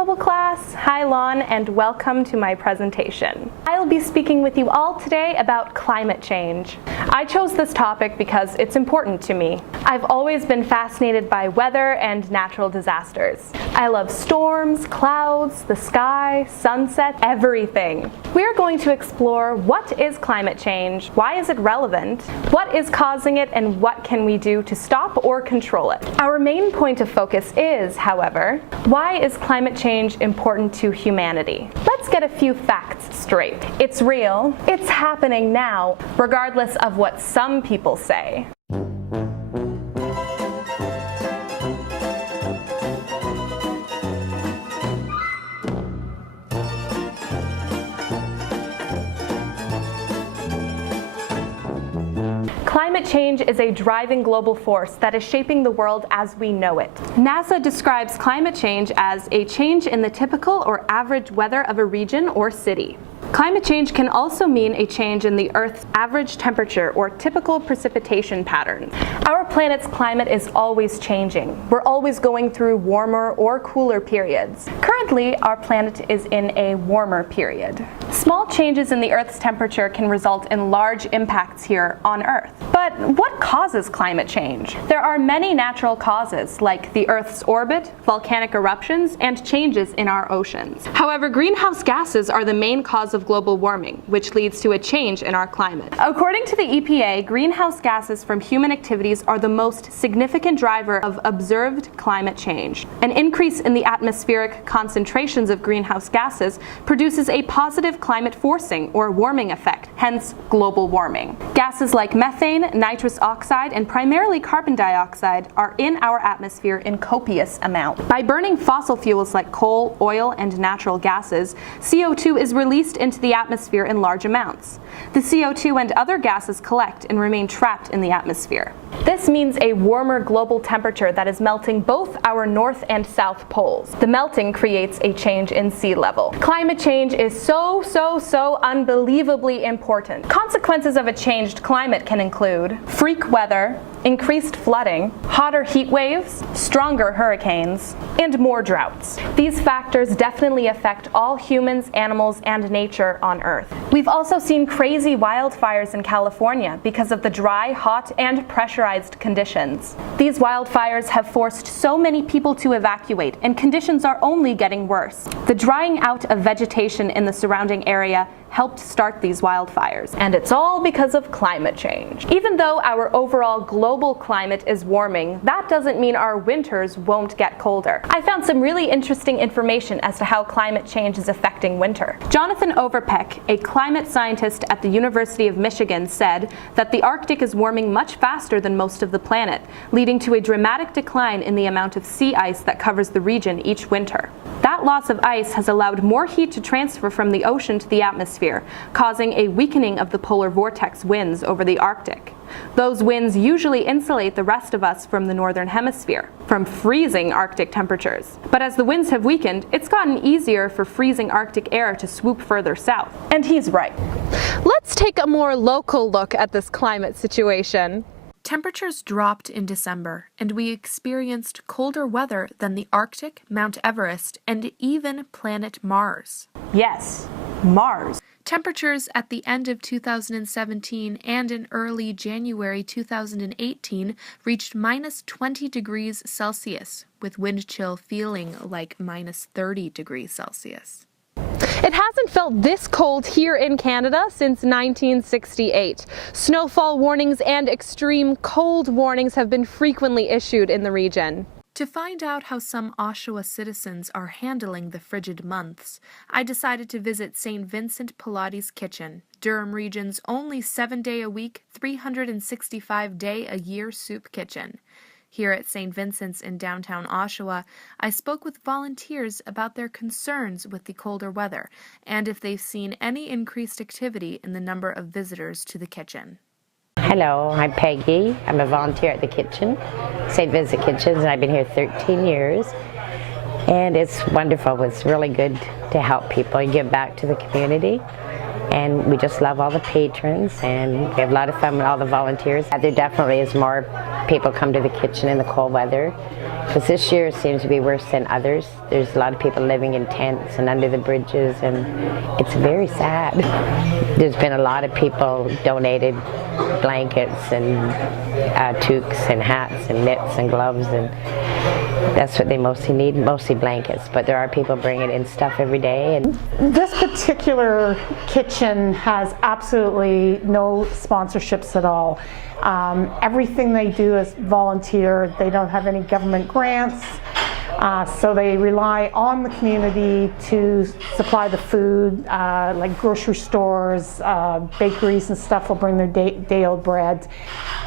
Global class, hi Lon, and welcome to my presentation. I'll be speaking with you all today about climate change. I chose this topic because it's important to me. I've always been fascinated by weather and natural disasters. I love storms, clouds, the sky, sunsets, everything. We're going to explore what is climate change, why is it relevant, what is causing it, and what can we do to stop or control it. Our main point of focus is, however, why is climate change important to humanity? Let's get a few facts straight. It's real, it's happening now, regardless of what some people say. Climate change is a driving global force that is shaping the world as we know it. NASA describes climate change as a change in the typical or average weather of a region or city. Climate change can also mean a change in the Earth's average temperature or typical precipitation patterns. Our planet's climate is always changing. We're always going through warmer or cooler periods. Currently, our planet is in a warmer period. Small changes in the Earth's temperature can result in large impacts here on Earth. But what causes climate change? There are many natural causes, like the Earth's orbit, volcanic eruptions, and changes in our oceans. However, greenhouse gases are the main cause of global warming, which leads to a change in our climate. According to the EPA, greenhouse gases from human activities are the most significant driver of observed climate change. An increase in the atmospheric concentrations of greenhouse gases produces a positive climate forcing or warming effect, hence global warming. Gases like methane, nitrous oxide, and primarily carbon dioxide are in our atmosphere in copious amounts. By burning fossil fuels like coal, oil, and natural gases, CO2 is released into the atmosphere in large amounts. The CO2 and other gases collect and remain trapped in the atmosphere. This means a warmer global temperature that is melting both our north and south poles. The melting creates a change in sea level. Climate change is so unbelievably important. Consequences of a changed climate can include freak weather, increased flooding, hotter heat waves, stronger hurricanes, and more droughts. These factors definitely affect all humans, animals, and nature on Earth. We've also seen crazy wildfires in California because of the dry, hot, and pressurized conditions. These wildfires have forced so many people to evacuate, and conditions are only getting worse. The drying out of vegetation in the surrounding area helped start these wildfires, and it's all because of climate change. Even though our overall global climate is warming, that doesn't mean our winters won't get colder. I found some really interesting information as to how climate change is affecting winter. Jonathan Overpeck, a climate scientist at the University of Michigan, said that the Arctic is warming much faster than most of the planet, leading to a dramatic decline in the amount of sea ice that covers the region each winter. That loss of ice has allowed more heat to transfer from the ocean to the atmosphere, causing a weakening of the polar vortex winds over the Arctic. Those winds usually insulate the rest of us from the northern hemisphere, from freezing Arctic temperatures. But as the winds have weakened, it's gotten easier for freezing Arctic air to swoop further south. And he's right. Let's take a more local look at this climate situation. Temperatures dropped in December, and we experienced colder weather than the Arctic, Mount Everest, and even planet Mars. Yes, Mars. Temperatures at the end of 2017 and in early January 2018 reached minus 20 degrees Celsius, with wind chill feeling like minus 30 degrees Celsius. It hasn't felt this cold here in Canada since 1968. Snowfall warnings and extreme cold warnings have been frequently issued in the region. To find out how some Oshawa citizens are handling the frigid months, I decided to visit St. Vincent Pilates Kitchen, Durham Region's only 7-day-a-week, 365-day-a-year soup kitchen. Here at St. Vincent's in downtown Oshawa, I spoke with volunteers about their concerns with the colder weather and if they've seen any increased activity in the number of visitors to the kitchen. Hello, I'm Peggy. I'm a volunteer at the kitchen, St. Vincent Kitchens, and I've been here 13 years. And it's wonderful. It's really good to help people and give back to the community. And we just love all the patrons, and we have a lot of fun with all the volunteers. There definitely is more people come to the kitchen in the cold weather. because this year seems to be worse than others. There's a lot of people living in tents and under the bridges, and it's very sad. There's been a lot of people donated blankets and toques and hats and mitts and gloves, and that's what they mostly need, mostly blankets, but there are people bringing in stuff every day. And this particular kitchen has absolutely no sponsorships at all. Everything they do is volunteer. They don't have any government grants, so they rely on the community to supply the food, like grocery stores, bakeries and stuff will bring their day-old bread,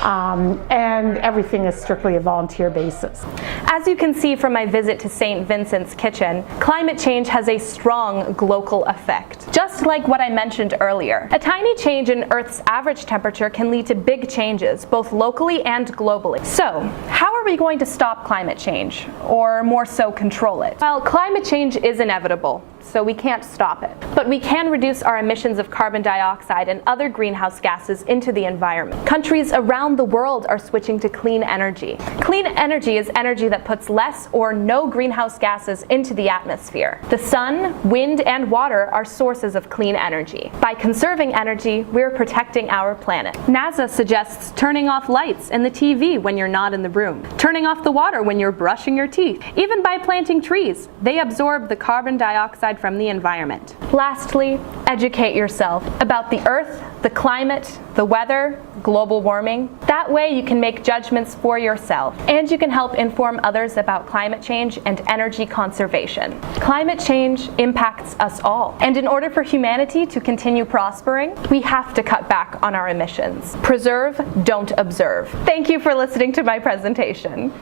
and everything is strictly a volunteer basis. As you can see from my visit to St. Vincent's Kitchen, climate change has a strong Glocal effect. Just like what I mentioned earlier, a tiny change in Earth's average temperature can lead to big changes, both locally and globally. So, how are we going to stop climate change, or more so control it? Well, climate change is inevitable, so we can't stop it. But we can reduce our emissions of carbon dioxide and other greenhouse gases into the environment. Countries around the world are switching to clean energy. Clean energy is energy that puts less or no greenhouse gases into the atmosphere. The sun, wind, and water are sources of clean energy. By conserving energy, we're protecting our planet. NASA suggests turning off lights and the TV when you're not in the room, turning off the water when you're brushing your teeth. Even by planting trees, they absorb the carbon dioxide from the environment. Lastly, educate yourself about the Earth, the climate, the weather, global warming. That way you can make judgments for yourself, and you can help inform others about climate change and energy conservation. Climate change impacts us all, and in order for humanity to continue prospering, we have to cut back on our emissions. Preserve, don't observe. Thank you for listening to my presentation.